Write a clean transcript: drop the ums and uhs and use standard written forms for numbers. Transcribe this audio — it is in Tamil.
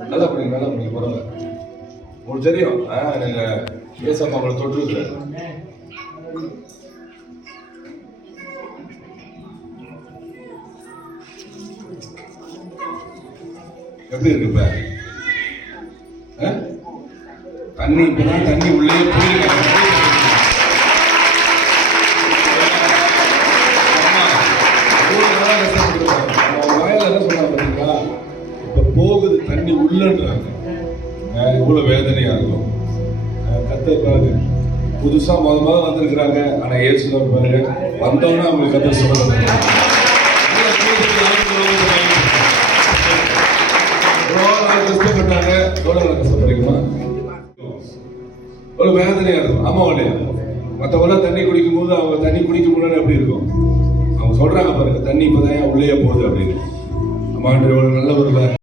நல்லா பண்ணி போறாங்க. உங்களுக்கு தெரியும் நீங்க ஏசப்பா அவங்களை தொற்றுருக்குற எப்படி இருக்கு இப்ப? தண்ணி இப்பதான் தண்ணி உள்ளே போயிருக்காங்க. இப்ப போகுது தண்ணி உள்ளன்றாங்க. இவ்வளவு வேதனையா இருக்கும். கத்தர் புதுசா முதல்ல வந்திருக்கிறாங்க. ஆனா ஏசு பாருங்க வந்தோன்னா அவங்களுக்கு கத்தர் சொல்றாங்க கஷ்டப்பட்டாங்க. எவ்வளவு கஷ்டப்படுறீங்களா? ஒரு வேதனையா இருக்கும். ஆமா இல்லையா? மற்றவங்க தண்ணி குடிக்கும் போது அவங்க தண்ணி குடிக்க முடியாது எப்படி இருக்கும்? அவங்க சொல்றாங்க பாருங்க தண்ணி இப்பதான் உள்ளே போகுது அப்படின்னு. ஆமா நல்ல ஒரு